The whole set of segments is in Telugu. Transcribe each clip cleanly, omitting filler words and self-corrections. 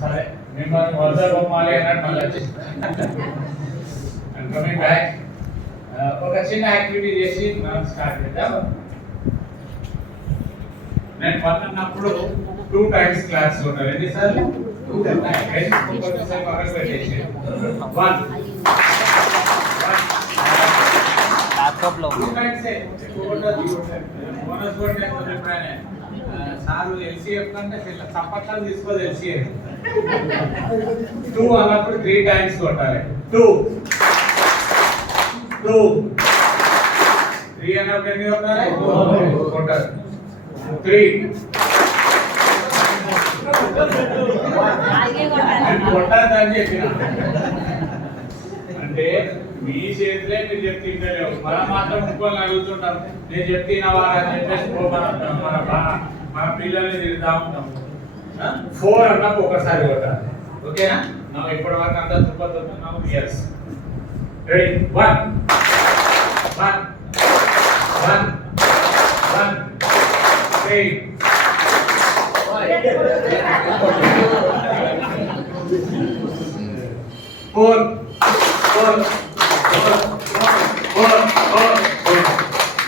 సరే మిమ్మల్ని వద్ద బొమ్మాలి అన్నట్టు మళ్ళీ కమింగ్ బ్యాక్ ఒక చిన్న యాక్టివిటీ చేసి మనం స్టార్ట్ చేద్దాం. నేను అన్నప్పుడు 2 times క్లాస్ ఉంటారు. ఎన్ని సార్లు? 2 times. ఒకసారి పక్కన పెట్టేసి 1 ల్యాప్టాప్ లో 2 times బోనస్ కూడా ఎప్పుడైనా సార్ ఎల్సీఎఫ్ కంటే చప్పట్లు తీసుకోదు ఎల్సీఎఫ్ 2 అన్నప్పుడు 3 times కొట్టాలి. 2 3 అన్నప్పుడు ఎన్ని కొట్టాలి? కొట్టాలి. 3 కొట్టాలని చెప్పిన అంటే మీ చేతిలో మీరు చెప్తుంటలేవు, మనం మాత్రం ఇంకోని అడుగుతుంటాం. నేను చెప్తున్నావా అని చెప్పేసి మన పిల్లల్ని తిరుగుతా ఉంటాం. 4 అన్నప్పుడు ఒకసారి కొట్టాలి. ఓకేనా? మనం ఇప్పటి వరకు అంతా తుప్పతున్నాము. ఎస్ రెడీ 1 1 1 1 3 4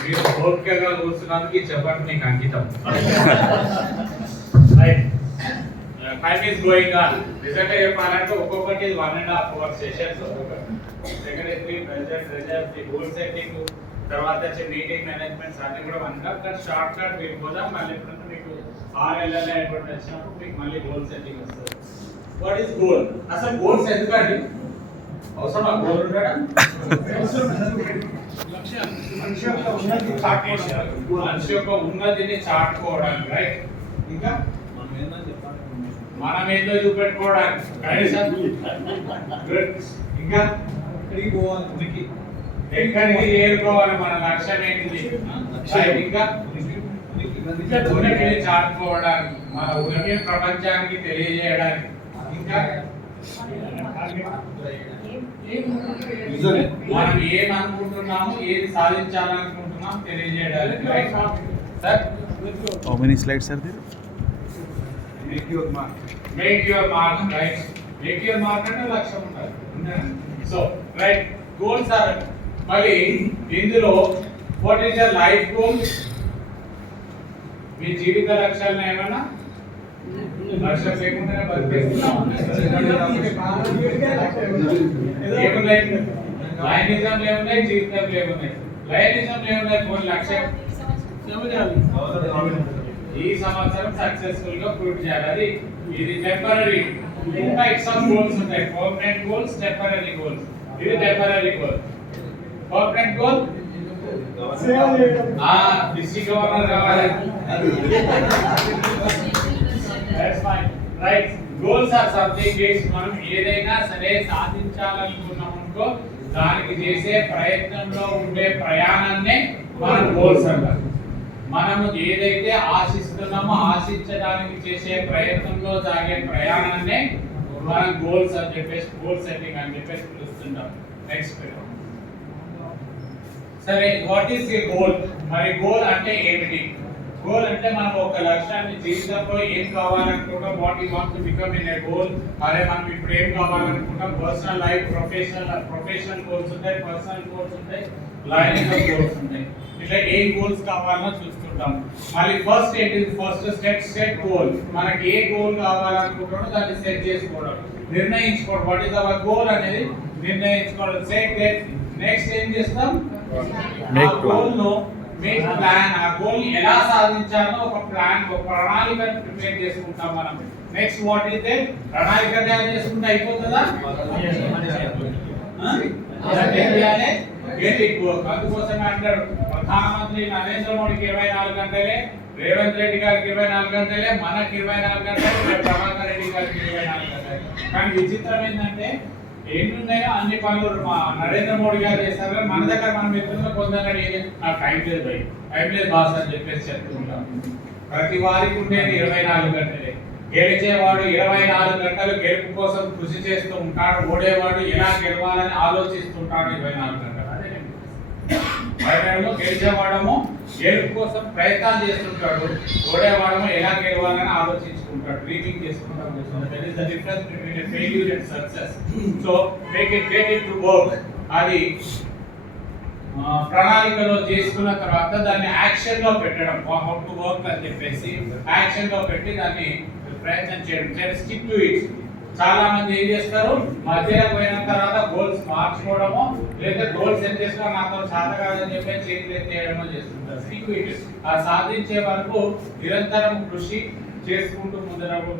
మీరు ఓపికగా కూర్చున్నందుకు చెప్పండి మీకు అంకితం. Time is going on. నిజంగా చెప్పాలంటే ఒక్కొక్కటి 1.5 hours sessions. Secretary, president, reserve, goal setting, తర్వాత వచ్చే మీటింగ్ మేనేజ్మెంట్స్ అన్ని కూడా 1 hour. కానీ షార్ట్ కట్ మీకు పోదాం. మళ్ళీ ఎప్పుడైనా మీకు RLL అయిపోయింది వచ్చినప్పుడు మీకు మళ్ళీ గోల్ సెట్టింగ్ వస్తుంది. What is goal? అసలు గోల్స్ ఎందుకండి అవసరమా? గోల్ ఉండడం మనిషి యొక్క ఉన్నతిని చాటుకోవడానికి, రైట్? ఇంకా మనం ఏందో చూపెట్టుకోవడానికి, ఇంకా ఎక్కడికి చేరుకోవాలి, మన లక్ష్యం ఏంటిది, ఇంకా ఉనికిని చాటుకోవడానికి, మన ఉనికిని ప్రపంచానికి తెలియజేయడానికి, ఇంకా మనం ఏమనుకుంటున్నాము, ఏది సాధించాలనుకుంటున్నాం తెలియజేయడానికి. How many slides are there? Make your mark. Make your mark, right? Make your mark అంటే లక్ష్యం ఉండాలి. సో రైట్, గోల్స్ ఆర్ మరి ఇందులో what is your life goal? మీ జీవిత లక్ష్యాలను ఏమన్నా లక్ష్యం లేకుండానే బతికేస్తున్నాం. ఏమున్నాయి? లైనిజం ఏమున్నాయి, జీవితం ఏమున్నాయి? లైనిజం ఏమున్నాయి? కొన్ని లక్ష్యం ఈ సంవత్సరం సక్సెస్ఫుల్ గా పూర్తి చేయాలి. ఇది టెంపరరీ. 2 types ఆఫ్ గోల్స్ ఉంటాయి, పర్మనెంట్ గోల్స్, టెంపరరీ గోల్స్. ఇది temporary goal. Permanent goal district governor కావాలి. That's fine, right? Goals are something which మనం ఏదైనా సరే సాధించాలనుకున్నాం అనుకో, దానికి చేసే ప్రయత్నంలో ఉండే ప్రయాణాన్నే మనం గోల్స్ అంటారు. మనము ఏదైతే ఆశిస్తున్నామో ఆశించడానికి చేసే ప్రయత్నంలో సాగే ప్రయాణాన్నే మనం గోల్స్ అని చెప్పేసి, గోల్ సెట్టింగ్ అని చెప్పేసి పిలుస్తుంటాం. నెక్స్ట్ సరే, వాట్ ఈస్ ఏ గోల్? మరి గోల్ అంటే ఏమిటి? గోల్ అంటే మనం ఒక లక్ష్యాన్ని, జీవితంలో ఏం కావాలనుకుంటాం, what you want to become in a goal. అరే మనం ఇప్పుడు ఏం కావాలనుకుంటాం, పర్సనల్ లైఫ్, ప్రొఫెషనల్ గోల్స్ ఉంటాయి, పర్సనల్ గోల్స్ ఉంటాయి, లైఫ్ గోల్స్ ఉంటాయి. ఇట్లా ఏ గోల్స్ కావాలో చూస్తుంటాం. మళ్ళీ ఫస్ట్ ఏంటి? First set goal. మనకి ఏ గోల్ కావాలనుకుంటామో దాన్ని సెట్ చేసుకోవడం, నిర్ణయించుకోవడం. వాట్ ఈస్ అవర్ గోల్ అనేది నిర్ణయించుకోవడం. Set that. నెక్స్ట్ ఏం చేస్తాం? Make plan. ఆ గోల్ ని ఎలా సాధించాలో ఒక ప్లాన్, ఒక ప్రణాళికను ప్రిపేర్ చేసుకుంటాం మనం. Next what is that? ప్రణాళిక తయారు చేసుకుంటే అయిపోతుందా? అందుకోసమే అంటారు ప్రధానమంత్రి నరేంద్ర మోడీకి 24 గంటలే, రేవంత్ రెడ్డి గారికి 24 గంటలే, మనకి 24 గంటలే, ప్రభాకర్ రెడ్డి గారికి 24 గంటలే. కానీ విచిత్రం ఏంటంటే ఏంటున్నాయో అన్ని పనులు మా నరేంద్ర మోడీ గారు చేస్తారు, కానీ మన దగ్గర మనం ఎత్తున్న పొందగానే నాకు టైం లేదు భయ్, టైం లేదు బాస్ అని చెప్పేసి చెప్తుంటాం. ప్రతి వారికి ఉండేది 24 గంటలే. గెలిచేవాడు 24 గంటలు గెలుపు కోసం కృషి చేస్తూ ఉంటాడు, ఓడేవాడు ఎలా గెలవాలని ఆలోచిస్తుంటాడు 24 గంటలు. అదే మహిళలు గెలిచేవాడము గెలుపు కోసం ప్రయత్నాలు చేస్తుంటాడు, ఓడేవాడము ఎలా గెలవాలని ఆలోచించుకుంటాడు, డ్రీమింగ్ చేసుకుంటాడు. That is the difference between failure and success. So get it to work. అది ప్రణాళికలో చేసుకున్న తర్వాత దాన్ని యాక్షన్ లో పెట్టడం, హౌ టు వర్క్ అని చెప్పేసి యాక్షన్ లో పెట్టి దాన్ని ప్రయత్నం చేయడం, స్టిక్ టు ఇట్. చాలా మంది ఏం చేస్తారు, మధ్యలో పోయిన తర్వాత గోల్స్ మార్చుకోవడము, లేదా గోల్స్ ఏం చేస్తున్నా నాతో చేత కాదని చెప్పి చేతులు ఎత్తేయడమో చేస్తుంటారు. Stick to it. ఆ సాధించే వరకు నిరంతరం కృషి చేసుకుంటూ ముందరకు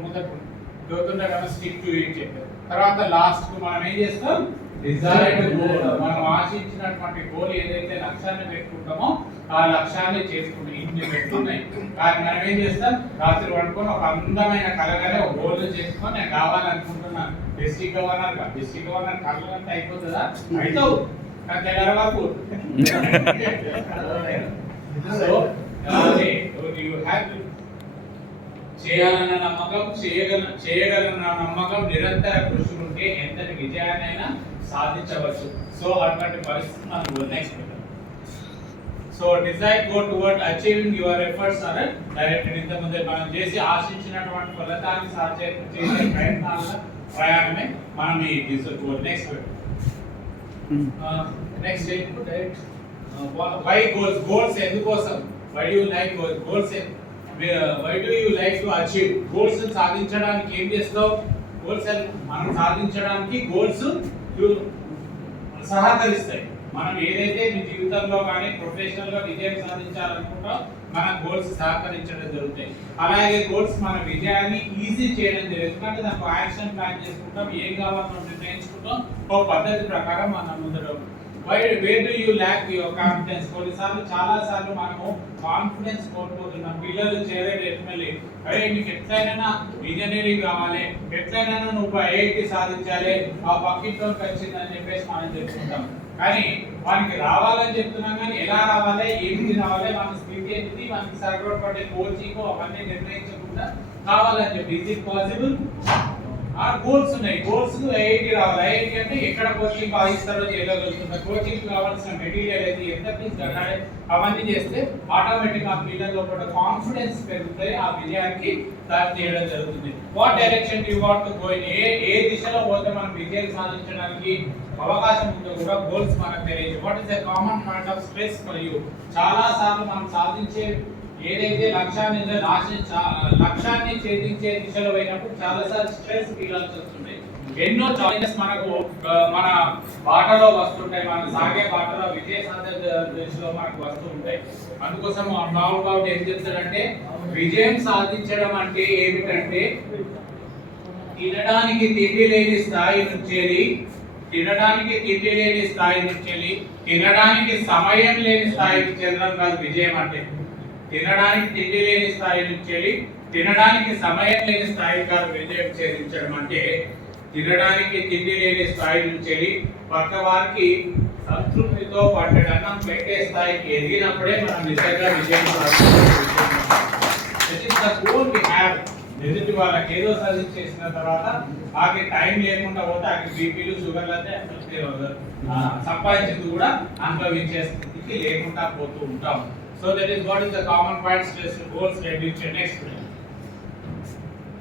పోతుంటే కదా స్టిక్ టు ఇట్ చెప్పారు. తర్వాత లాస్ట్ కు మనం ఏం చేస్తాం, డిజైర్డ్ గోల్. మనం ఆశించినటువంటి గోల్ ఏదైతే లక్ష్యాన్ని పెట్టుకుంటామో ఆ లక్ష్యాన్ని చేసుకుంటాం. ఇన్ని పెట్టున్నాయి కానీ మనం ఏం చేస్తాం, రాత్రి పడుకొని ఒక అందమైన కలగానే ఒక గోల్ చేసుకొని నేను కావాలనుకుంటున్నా డిస్ట్రిక్ట్ గవర్నర్ కలగంతా అయిపోతుందా? అవుతావు కానీ తెల్లారి వరకు. సో యూ హ్యావ్ చేయాలన్న నమ్మకం, చేయగలన్న నమ్మకం, నిరంతర కృషి ఉంటే ఎంతటి విజయాన్నైనా సాధించవచ్చు. సో అటువంటి పరిస్థితి మనకు next. So desire go toward achieving your efforts are directed. ఇంతకుముందే మనం చేసి ఆశించినటువంటి ఫలితాన్ని చేసే ప్రయత్నాల ప్రయాణమే మనం ఈ next direct why goals. Goals ఎందుకోసం? Why do you like goals? Why do you like to achieve? Goals సాధించడానికి ఏం చేస్తావు? గోల్స్ మనం సాధించడానికి గోల్స్ సహకరిస్తాయి. మనం ఏదైతే మీ జీవితంలో కానీ ప్రొఫెషనల్ గా విజయం సాధించాలనుకుంటాం మన గోల్స్ సహకరించడం జరుగుతాయి. అలాగే గోల్స్ మన విజయాన్ని ఈజీ చేయడం జరుగుతుంది. ఎందుకంటే దానికి యాక్షన్ ప్లాన్ చేసుకుంటాం, ఏం కావాలో నిర్ణయించుకుంటాం, ఒక పద్ధతి ప్రకారం మనం ముందర. Wear do you lakh your confidence? కొన్నిసార్లు చాలా సార్లు మనము కాన్ఫిడెన్స్ కోల్పోతున్నాం. పిల్లలు చేరేది ఎట్లే, అరే నీకు ఎట్లయినా ఇంజనీరింగ్ కావాలి, ఎట్లయినా నువ్వు ఐఐటి సాధించాలి, ఆ పక్కింట్లోకి వచ్చిందని చెప్పేసి మనం చెప్పుకుంటాం. కానీ వానికి రావాలని చెప్తున్నాం కానీ ఎలా రావాలి, ఏమిటి రావాలి, మన స్థితి ఏంటి, మనకి సరిపడే కోచింగ్ అవన్నీ నిర్ణయించకుండా కావాలని చెప్పి ఇస్ ఇట్ పాసిబుల్? ఆ గోల్స్ ఉన్నాయి. గోల్స్ ఐఐటి రావాలి. ఐఐటి అంటే ఎక్కడ కోచింగ్ భావిస్తారో చేయగలుగుతుంది, కోచింగ్ కావాల్సిన మెటీరియల్ అయితే ఎంత ఫీజు కట్టాలి, అవన్నీ చేస్తే ఆటోమేటిక్ ఆ పిల్లల్లో కూడా కాన్ఫిడెన్స్ పెరుగుతాయి, ఆ విజయానికి దారి తీయడం జరుగుతుంది. What direction you want to go in? ఏ దిశలో పోతే మనం విజయం సాధించడానికి అవకాశం ఉందో కూడా గోల్స్ మనకు తెలియదు. What is the common point of stress for you? చాలా సార్లు మనం సాధించే ఏదైతే లక్ష్యాన్ని ఛేదించే దిశలో పోయినప్పుడు చాలాసార్లు స్ట్రెస్ ఫీల్ అవుతుంది. ఎన్నో ఛాలెంజెస్ మనకు మన బాటలో వస్తుంటాయి, మన సాగే బాటలో విజయ సాధన దిశలో మనకు వస్తూ ఉంటాయి. అందుకోసం రావుల్ ఏం చెప్తాడంటే విజయం సాధించడం అంటే ఏమిటంటే తినడానికి తిండి లేని స్థాయి నుంచి తినడానికి సమయం లేని స్థాయికి చేరడం కాదు విజయం అంటే. తినడానికి తిండి లేని స్థాయి నుంచి తినడానికి సమయం లేని స్థాయి కాదు విజయం చేరించడం అంటే. తినడానికి తిండి లేని స్థాయి నుంచి పక్క వారికి సంతృప్తితో పట్టడన్నం పెట్టే స్థాయికి ఎదిగినప్పుడే మనం నిజంగా విజయం సాధించాలి. ఎదుటి వాళ్ళకి ఏదో సజెస్ట్ చేసిన తర్వాత ఆకి టైం లేకుండా పోతే ఆకి బీపీలు షుగర్లు అయితే సంపాదించింది కూడా అనుభవించే స్థితికి లేకుండా పోతూ ఉంటాం. So that is what is the common points to goals reduction. Next,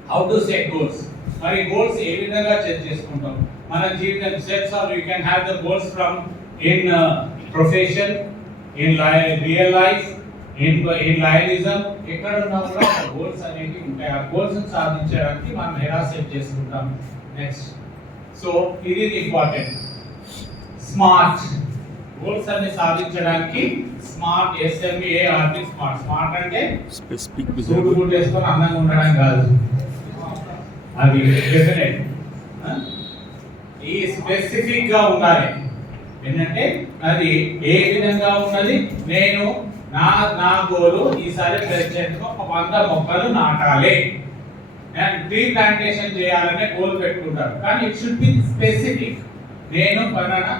how to set goals? మరి గోల్స్ ఏ విధంగా సెట్ చేసుకుంటాం మన జీవితం sets are you can have the goals from in profession, in real life, in Lionism. ఎక్కడ ఉన్నా కూడా గోల్స్ అనేవి ఉంటాయి. ఆ గోల్స్ సాధించడానికి మనం ఎలా సెట్ చేసుకుంటాం. నెక్స్ట్, సో ఇది ఇంపార్టెంట్. స్మార్ట్ గోల్స్ అన్ని సాధించడానికి స్మార్ట్, SMART, స్మార్ట్. స్మార్ట్ అంటే స్పెసిఫిక్ సూట్ బూట్ వేసుకొని అందంగా ఉండడం కాదు, అది డెఫినెట్. ఈ స్పెసిఫిక్ గా ఉండాలి. ఏంటంటే అది ఏ విధంగా ఉన్నది, నేను నా గోలు ఈసారి ప్రెసిడెంట్ ఒక 100 మొక్కలు నాటాలి, ట్రీ ప్లాంటేషన్ చేయాలనే గోల్ పెట్టుకుంటారు. కానీ ఇట్ షుడ్ బి స్పెసిఫిక్. నేను పలానా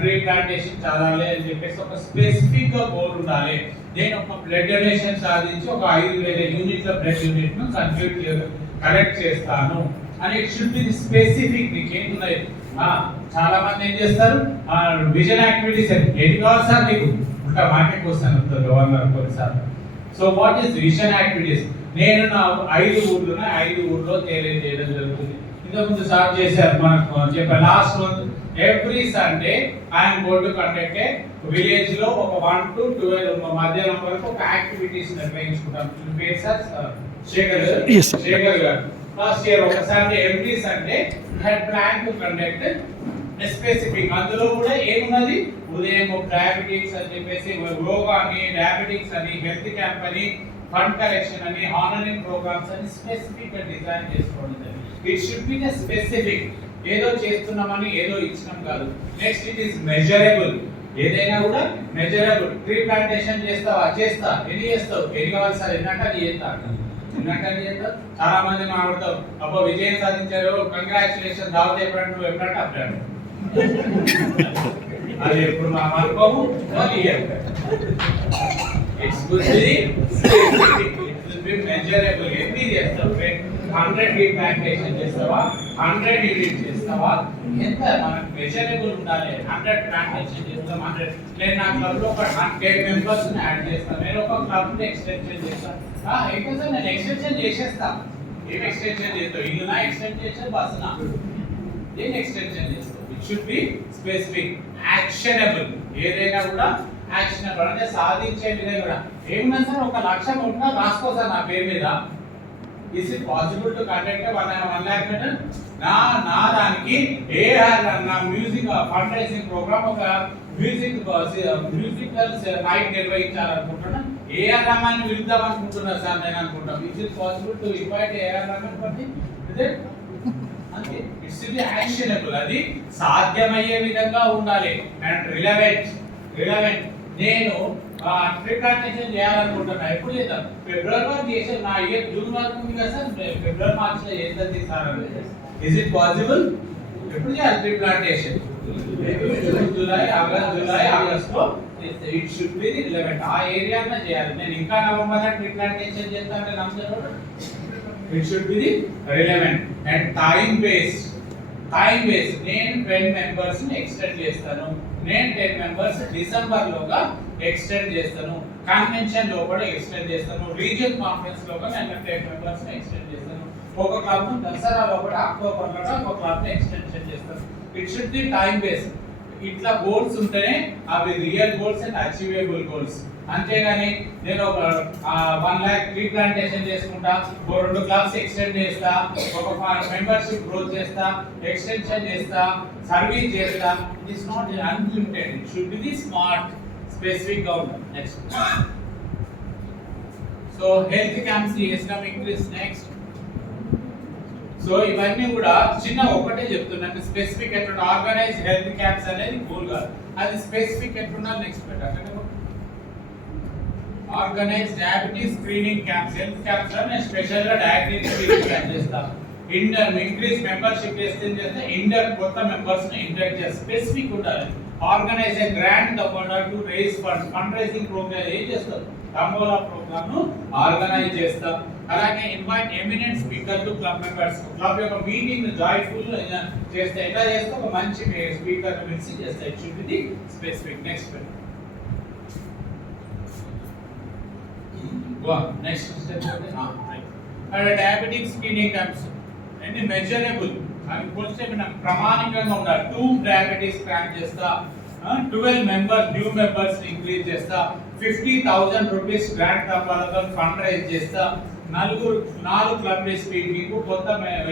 ట్రీ ప్లాంటేషన్ చదవాలి అని చెప్పేసి ఒక స్పెసిఫిక్ గా గోల్ ఉండాలి. నేను ఒక బ్లడ్ డొనేషన్ సాధించి ఒక 5,000 యూనిట్ల బ్లడ్ యూనిట్ ను కలెక్ట్ చేస్తాను అని ఇట్ షుడ్ బి స్పెసిఫిక్. చాలా మంది ఏం చేస్తారు, విజన్ యాక్టివిటీస్ ఏది కావాలి సార్ నీకు ఉంటా మాకే క్వశ్చన్ వస్తుంది గవర్నర్ కొన్నిసార్లు. So what is vision activities? నేను నా 5 ఊర్లు 5 ఊర్లో తేలింగ్ చేయడం జరుగుతుంది. ఇంతకుముందు స్టార్ట్ చేశారు మనకు చెప్పారు last month every Sunday I'm going to conduct A village లో ఒక 1 to 12 మధ్యాహ్నం వరకు ఒక యాక్టివిటీస్ నిర్వహించుకుంటాం. పేరు సార్ శేఖర్ గారు. లాస్ట్ ఇయర్ ఒక Sunday every Sunday had plan to conduct specific. అందులో కూడా ఏమున్నది, ఉదయం డయాబెటిక్స్ అని చెప్పేసి యోగా అని, డయాబెటిక్స్ అని, హెల్త్ క్యాంప్ అని, ఫండ్ కలెక్షన్ అని, హానరింగ్ ప్రోగ్రామ్స్ అని స్పెసిఫిక్ గా డిజైన్ చేసుకోవడం. It should be the specific. ఏదో చేస్తున్నామని ఏదో ఇచ్చినాం కాదు. Next it is measurable. ఏదైనా కూడా మెజరబుల్. ట్రీ ప్లాంటేషన్ చేస్తావా? చేస్తా. ఎన్ని చేస్తావు? ఎన్ని కావాలి సార్? ఎన్నట్టు చేస్తా. ఎన్నట్టు చేస్తా. చాలా మంది మాట్లాడతావు, అబ్బో విజయం సాధించారు, కంగ్రాచులేషన్, దావత్ ఎప్పుడంటే నువ్వు ఎప్పుడంటే అప్పుడు అది ఎప్పుడు మనం అనుకోము. It's good be measurable. ఎన్ని చేస్తావు? 100 ట్రీ ప్లాంటేషన్ చేస్తావా? 100 యూనిట్ చేస్తావా? ఎంత మనకు మెజరబుల్ ఉండాలి. 100 ప్లాంటేషన్ చేస్తాం. 100 నేను నా క్లబ్ లో ఒక 10 మెంబర్స్ ని యాడ్ చేస్తాను. నేను ఒక క్లబ్ ని ఎక్స్టెన్షన్ చేస్తాను. ఏంటో సార్ నేను ఎక్స్టెన్షన్ చేసేస్తా. ఏం ఎక్స్టెన్షన్ చేస్తావు? ఇల్లునా ఎక్స్టెండ్ చేస్తావు? బస్సునా? ఏం ఎక్స్టెన్షన్ చేస్తావు? It should be specific, actionable. ఏదైనా కూడా యాక్షనబుల్ అంటే సాధించే విధంగా కూడా. ఏమన్నా సార్ ఒక లక్ష్యం ఉంటున్నా రాసుకో సార్ నా పేరు మీద. Is it possible to conduct a 1 lakh meter? నా దానికి నా మ్యూజిక్ ఫండ్ రైజింగ్ ప్రోగ్రామ్ ఒక మ్యూజికల్ నైట్ నిర్వహించాలనుకుంటున్నా. ఏఆర్ రహమాన్ పిలుద్దాం అనుకుంటున్నా సార్ నేను అనుకుంటాను. It is possible to invite AR Rahman for this. అంటే ఇట్స్ బి యాక్షనబుల్. అది సాధ్యమయ్యే విధంగా ఉండాలి అండ్ రిలవెంట్. నేను ట్రీ ప్లాంటేషన్ చేయాలనుకుంటున్నా. ఎప్పుడు చేద్దాం? ఫిబ్రవరి వరకు చేసాను. నా ఇయర్ జూన్ వరకు ఉంది కదా సార్. ఫిబ్రవరి మార్చ్ లో చేద్దాం సార్. Is it possible? ఎప్పుడు చేయాలి ట్రీ ప్లాంటేషన్? జూలై ఆగస్ట్ లో. It should B relevant. ఆ ఏరియాలో చేయాలి. నేను ఇంకా నవంబర్ లో ట్రీ ప్లాంటేషన్ చేస్తానంటే నమ్మకం. It should B relevant and time based. నేను 10 మెంబర్స్ ని ఎక్స్టెండ్ చేస్తాను. నేను 10 మెంబర్స్ డిసెంబర్ లోగా ఎక్స్టెండ్ చేస్తాను. కన్వెన్షన్ లోపల ఎక్స్టెండ్ చేస్తాను. రీజియన్ కాన్ఫరెన్స్ లోగా నేను 10 మెంబర్స్ ని ఎక్స్టెండ్ చేస్తాను. ఒక క్లబ్ ను దసరా లోపల అక్టోబర్ లో ఒక క్లబ్ ని ఎక్స్టెన్షన్ చేస్తాను. It should B time based. ఇట్లా గోల్స్ ఉంటేనే అవి real goals and achievable goals. అంతేగాని నేను ఒక 1 lakh ట్రీ ప్లాంటేషన్ చేసుకుంటా, 2 క్లబ్స్ ఎక్స్టెండ్ చేస్తా, ఒక మెంబర్షిప్ గ్రోత్ చేస్తా, ఎక్స్టెన్షన్ చేస్తా, సర్వీస్ చేస్తా. It is not unlimited. It should be the smart, specific గా ఉంటుంది. నెక్స్ట్ సో హెల్త్ క్యాంప్స్ చేస్తాం. ఇంక్రీజ్. నెక్స్ట్ సో ఇవన్నీ కూడా చిన్న ఒకటే చెప్తున్నాను. స్పెసిఫిక్ ఎట్లా ఆర్గనైజ్ హెల్త్ క్యాంప్స్ అనేది గోల్ కాదు. అది స్పెసిఫిక్ ఎట్లా నెక్స్ట్ పెట్టండి. Organise diabetes screening camps. Health camps లో నేను స్పెషల్ గా డయాబెటీస్ స్క్రీనింగ్ క్యాంప్ చేస్తా. ఇంక్రీజ్ మెంబర్షిప్ చేస్తే కొత్త మెంబర్స్ ని ఇంటరాక్ట్ చేస్తా. స్పెసిఫిక్ ఉండాలి. Organise a grand to raise fund raising programme ఏం చేస్తాం? తంబోలా ప్రోగ్రామ్ ను ఆర్గనైజ్ చేస్తాం. అలాగే invite eminent speaker to club members. Club యొక్క మీటింగ్ జాయ్ఫుల్ చేస్తే ఎట్లా చేస్తే ఒక మంచి స్పీకర్ పిలిచి చేస్తే it should be the specific. Next next step diabetic screening camps అన్ని మెజరబుల్. అవి కొంచెం ప్రామాణికంగా ఉండాలి. 2 డయాబెటిక్స్ ప్లాన్ చేస్తా. 12 మెంబర్స్ న్యూ మెంబర్స్ ఇంక్రీజ్ చేస్తా. 50,000 రూపీస్ గ్రాంట్ తప్పాలతో ఫండ్ రైజ్ చేస్తా. 4 క్లబ్ స్పీకింగ్ కొత్త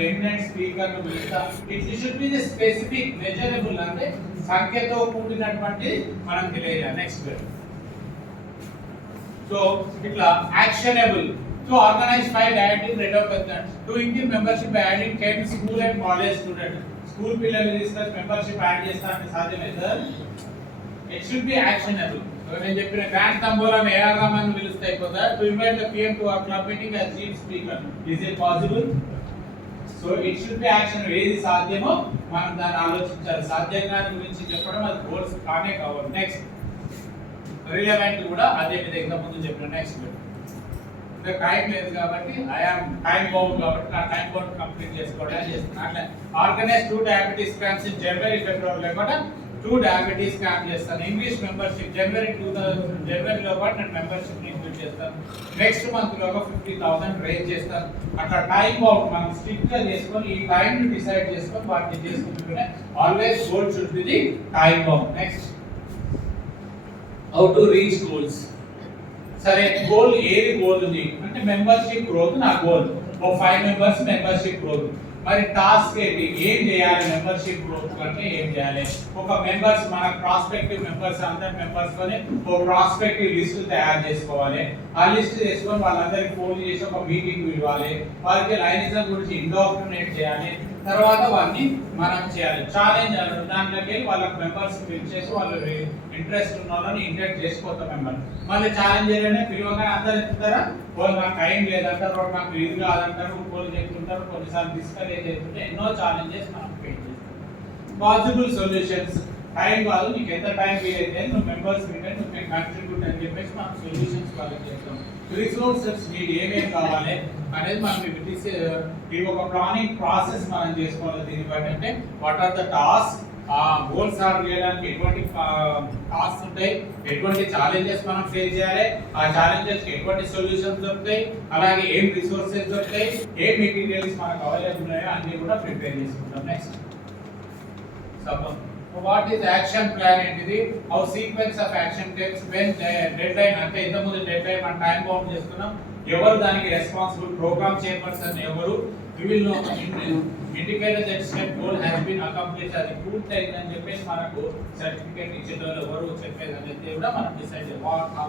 ఎమినెంట్ స్పీకర్ ను పిలుస్తా. It should be the specific, measurable అంటే సంఖ్యతో కూడినటువంటి మనం తెలియజేయాలి. నెక్స్ట్ సో ఇట్లా actionable. To organize 5 dietary reductions, to increase membership by adding 10 school and college students. School పిల్లలు తీసుకొని మెంబర్షిప్ యాడ్ చేస్తారంటే సాధ్యమే sir. It should be actionable. నేను చెప్పిన గ్రాండ్ తంబోలాను ఏఆర్ రహమాన్ పిలుస్తే అయిపోతా. To invite the PM to our club meeting as chief speaker. Is it possible? So it should be actionable. ఏది సాధ్యమో మనం దాన్ని ఆలోచించాలి. సాధ్యంగా గురించి చెప్పడం అది గోల్స్ కానే కావాలి. నెక్స్ట్ రిలవెంట్ కూడా అదే విధంగా ముందు చెప్పిన. నెక్స్ట్ టైం లేదు కాబట్టి ఐఎమ్ టైం బౌండ్ కాబట్టి నా టైం బౌండ్ కంప్లీట్ చేసుకోవడానికి చేస్తున్నాను. అట్లా organise 2 diabetes camps in January February కూడా 2 డయాబెటీస్ క్యాంప్ చేస్తాను. ఇంగ్లీష్ మెంబర్షిప్ జనవరిలో పాటు నేను మెంబర్షిప్ ఇంక్లూడ్ చేస్తాను. నెక్స్ట్ మంత్ లోగా 50,000 రేజ్ చేస్తాను. అట్లా టైం బౌండ్ మనం స్ట్రిక్ట్ గా చేసుకొని ఈ టైం ని డిసైడ్ చేసుకొని వాటిని చేసుకుంటూనే always goal should be the time bound. Next how to reach goals. సరే గోల్ ఏది గోల్ ఉంది అంటే మెంబర్షిప్ గ్రోత్ నా గోల్. ఓ 5 మెంబర్స్ మెంబర్షిప్ గ్రోత్. మరి టాస్క్ ఏంటి, ఏం చేయాలి మెంబర్షిప్ గ్రోత్ అంటే ఏం చేయాలి? ఒక మెంబర్స్ మన ప్రాస్పెక్టివ్ మెంబర్స్ అందరి మెంబర్స్ తోనే ఒక ప్రాస్పెక్టివ్ లిస్ట్ తయారు చేసుకోవాలి. ఆ లిస్ట్ చేసుకొని వాళ్ళందరికీ ఫోన్ చేసి ఒక మీటింగ్ ఇవ్వాలి. వాళ్ళకి లైనిజం గురించి ఇండాక్ట్రినేట్ చేయాలి. తర్వాత వాళ్ళని మనం చేయాలి. ఛాలెంజ్ దాంట్లోకి వెళ్ళి వాళ్ళ మెంబర్స్ పిలిచేసి వాళ్ళు ఇంట్రెస్ట్ ఉన్న వాళ్ళని ఇంటెక్ట్ చేసుకోతాం మెంబర్. మళ్ళీ ఛాలెంజ్ చేయగానే పిలవగానే అందరు ఎత్తుతారా, వాళ్ళు నాకు టైం లేదంటారు, నాకు ఇది కాదంటారు, ఇంకోళ్ళు చెప్తుంటారు, కొన్నిసార్లు డిస్కరేజ్ అవుతుంటే ఎన్నో ఛాలెంజెస్ మనం ఫేస్ చేస్తాం. పాసిబుల్ సొల్యూషన్స్, టైం కాదు నీకు ఎంత టైం వీలైతే నువ్వు మెంబర్స్ నువ్వు కంట్రిబ్యూట్ అని చెప్పేసి మనం సొల్యూషన్స్ వాళ్ళకి చేస్తాం. రిసోర్సెస్ నీకు ఏమేమి కావాలి అనేది మనం ఇది ఒక ప్లానింగ్ ప్రాసెస్ మనం చేసుకోవాలి. దీన్ని బట్టి అంటే వాట్ ఆర్ ద టాస్క్, ఆ గోల్స్ ఆర్ చేయడానికి ఎటువంటి టాస్క్ ఉంటాయి, ఎటువంటి ఛాలెంజెస్ మనం ఫేస్ చేయాలి, ఆ ఛాలెంజెస్ కి ఎటువంటి సొల్యూషన్స్ దొరుకుతాయి, అలాగే ఏం రిసోర్సెస్ దొరుకుతాయి, ఏ మెటీరియల్స్ మనకు అవైలబుల్ ఉన్నాయో అన్ని కూడా ప్రిపేర్ చేసుకుంటాం. Next suppose what is action plan ఏంటిది, how sequence of action takes when deadline అంటే ఇంతకుముందు డెడ్ లైన్ మనం టైం బౌండ్ చేసుకున్నాం. ఎవరు దానికి రెస్పాన్సిబుల్, ప్రోగ్రామ్ చైర్పర్సన్ ఎవరు, we will know indicator that step goal has been accomplished, అది పూర్తి అయిందని చెప్పేసి మనకు సర్టిఫికేట్ ఇచ్చేటోళ్ళు ఎవరు చెప్పేది అనేది కూడా మనం డిసైడ్ చేయాలి. వాట్ హౌ